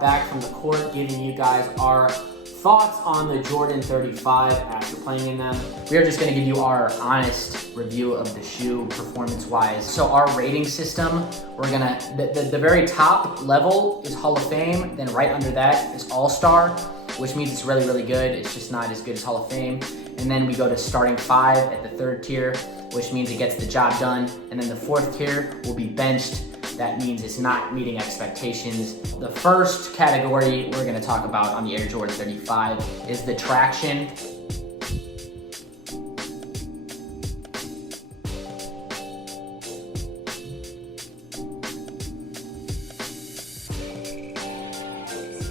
back from the court giving you guys our thoughts on the Jordan 35 after playing in them. We are just going to give you our honest review of the shoe performance-wise. So our rating system, we're going to, the very top level is Hall of Fame, then right under that is All-Star, which means it's really, really good. It's just not as good as Hall of Fame. And then we go to starting 5 at the 3rd tier, which means it gets the job done. And then the 4th tier will be benched. That means it's not meeting expectations. The first category we're gonna talk about on the Air Jordan 35 is the traction.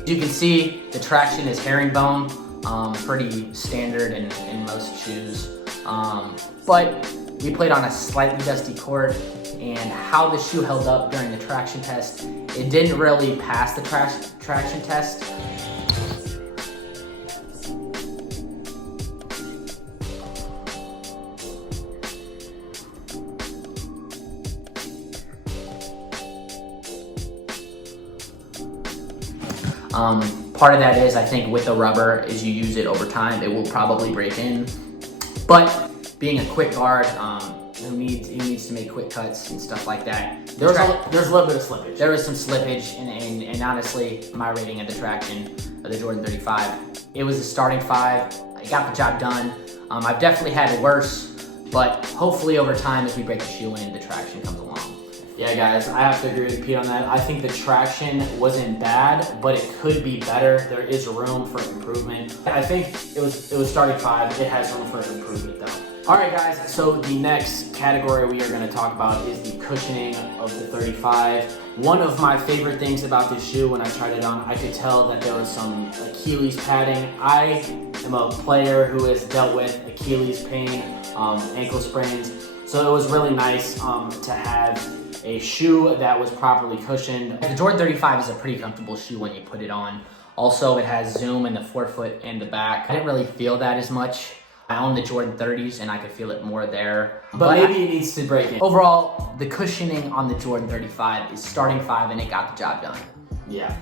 You can see the traction is herringbone, pretty standard in most shoes. But we played on a slightly dusty court, and how the shoe held up during the traction test, it didn't really pass the traction test. Part of that is, I think, with the rubber, as you use it over time, it will probably break in. But being a quick guard, who needs to make quick cuts and stuff like that. There's a little bit of slippage. There was some slippage, and honestly, my rating of the traction of the Jordan 35, it was a starting 5. I got the job done. I've definitely had it worse, but hopefully over time, as we break the shoe in, the traction comes along. Yeah, guys, I have to agree with Pete on that. I think the traction wasn't bad, but it could be better. There is room for improvement. I think it was starting 5. It has room for improvement, though. All right, guys, so the next category we are going to talk about is the cushioning of the 35. One of my favorite things about this shoe, when I tried it on, I could tell that there was some Achilles padding. I am a player who has dealt with Achilles pain, ankle sprains, so it was really nice to have a shoe that was properly cushioned. The Jordan 35 is a pretty comfortable shoe when you put it on. Also, it has zoom in the forefoot and the back. I didn't really feel that as much. I own the Jordan 30s and I could feel it more there. But maybe it needs to break in. Overall, the cushioning on the Jordan 35 is starting 5 and it got the job done. Yeah.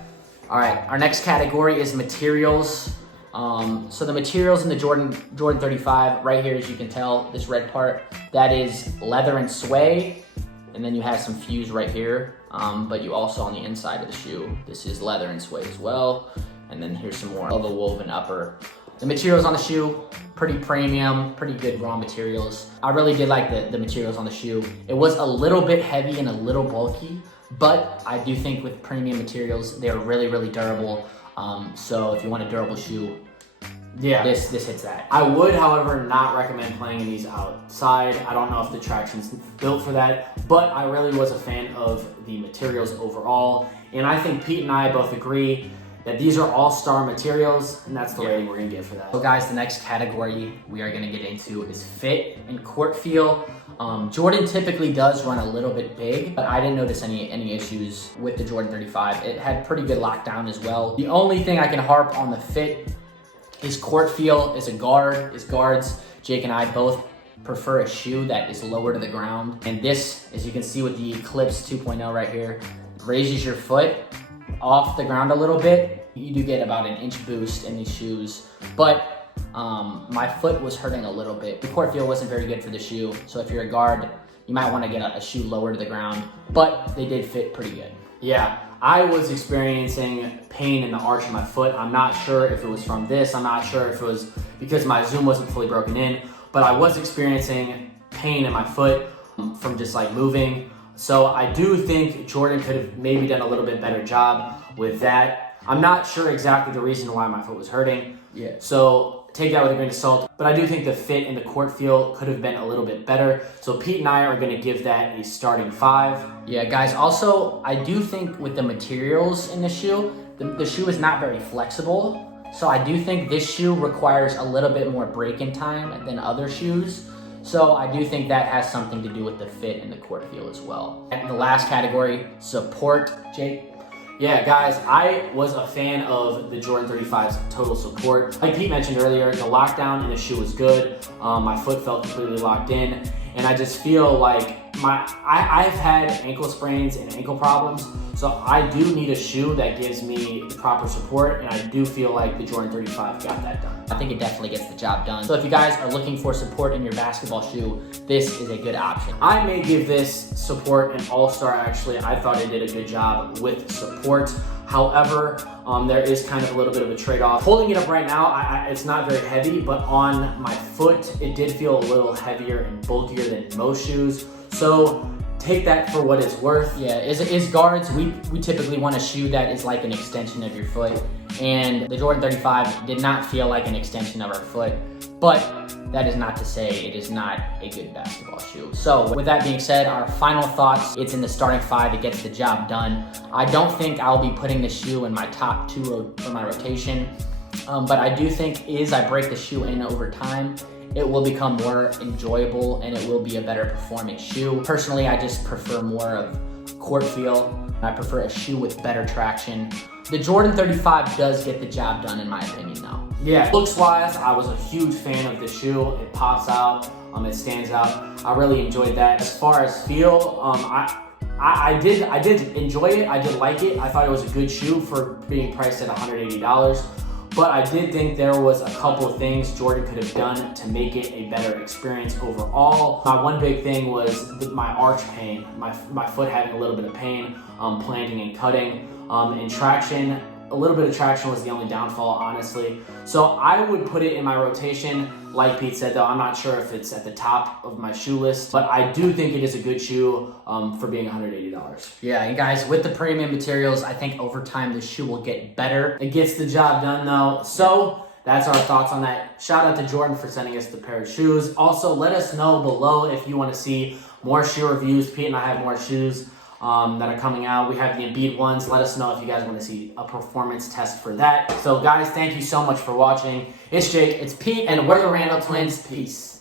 All right, our next category is materials. So the materials in the Jordan 35, right here, as you can tell, this red part, that is leather and suede. And then you have some fuse right here, but you also on the inside of the shoe, this is leather and suede as well. And then here's some more of a woven upper. The materials on the shoe, pretty premium, pretty good raw materials. I really did like the materials on the shoe. It was a little bit heavy and a little bulky, but I do think with premium materials, they're really, really durable. So if you want a durable shoe, yeah, this hits that. I would, however, not recommend playing in these outside. I don't know if the traction's built for that, but I really was a fan of the materials overall. And I think Pete and I both agree that these are all-star materials, and that's the rating we're gonna give for that. So guys, the next category we are gonna get into is fit and court feel. Jordan typically does run a little bit big, but I didn't notice any issues with the Jordan 35. It had pretty good lockdown as well. The only thing I can harp on the fit is court feel. As guards, Jake and I both prefer a shoe that is lower to the ground. And this, as you can see with the Eclipse 2.0 right here, raises your foot off the ground a little bit. You do get about an inch boost in these shoes, but my foot was hurting a little bit. The court feel wasn't very good for the shoe, so if you're a guard, you might want to get a shoe lower to the ground, but they did fit pretty good. Yeah, I was experiencing pain in the arch of my foot. I'm not sure if it was from this. I'm not sure if it was because my zoom wasn't fully broken in, but I was experiencing pain in my foot from just like moving. So I do think Jordan could have maybe done a little bit better job with that. I'm not sure exactly the reason why my foot was hurting. Yeah. So take that with a grain of salt. But I do think the fit and the court feel could have been a little bit better. So Pete and I are going to give that a starting 5. Yeah, guys. Also, I do think with the materials in the shoe, the shoe is not very flexible. So I do think this shoe requires a little bit more break-in time than other shoes. So I do think that has something to do with the fit and the court feel as well. And the last category, support, Jake. Yeah, guys, I was a fan of the Jordan 35's total support. Like Pete mentioned earlier, the lockdown in the shoe was good. My foot felt completely locked in, and I just feel like I've had ankle sprains and ankle problems, so I do need a shoe that gives me proper support, and I do feel like the Jordan 35 got that done. I think it definitely gets the job done. So if you guys are looking for support in your basketball shoe, this is a good option. I may give this support an all-star, actually. I thought it did a good job with support. However, there is kind of a little bit of a trade-off. Holding it up right now, it's not very heavy, but on my foot, it did feel a little heavier and bulkier than most shoes. So take that for what it's worth. Yeah, as guards, we typically want a shoe that is like an extension of your foot. And the Jordan 35 did not feel like an extension of our foot, but that is not to say it is not a good basketball shoe. So with that being said, our final thoughts, it's in the starting 5, it gets the job done. I don't think I'll be putting the shoe in my top 2 for my rotation, but I do think as I break the shoe in over time, it will become more enjoyable and it will be a better performing shoe. Personally, I just prefer more of court feel. I prefer a shoe with better traction. The Jordan 35 does get the job done in my opinion though. Yeah, looks-wise, I was a huge fan of the shoe. It pops out, it stands out. I really enjoyed that. As far as feel, I did enjoy it. I did like it. I thought it was a good shoe for being priced at $180. But I did think there was a couple of things Jordan could have done to make it a better experience overall. My one big thing was my arch pain, my foot having a little bit of pain, planting and cutting, and traction. A little bit of traction was the only downfall, honestly. So I would put it in my rotation. Like Pete said, though, I'm not sure if it's at the top of my shoe list, but I do think it is a good shoe for being $180. Yeah, and guys, with the premium materials, I think over time the shoe will get better. It gets the job done, though. So that's our thoughts on that. Shout out to Jordan for sending us the pair of shoes. Also, let us know below if you want to see more shoe reviews. Pete and I have more shoes that are coming out. We have the Embiid ones. Let us know if you guys want to see a performance test for that. So guys, thank you so much for watching. It's Jake, It's Pete, and we're the Randall Twins. Peace.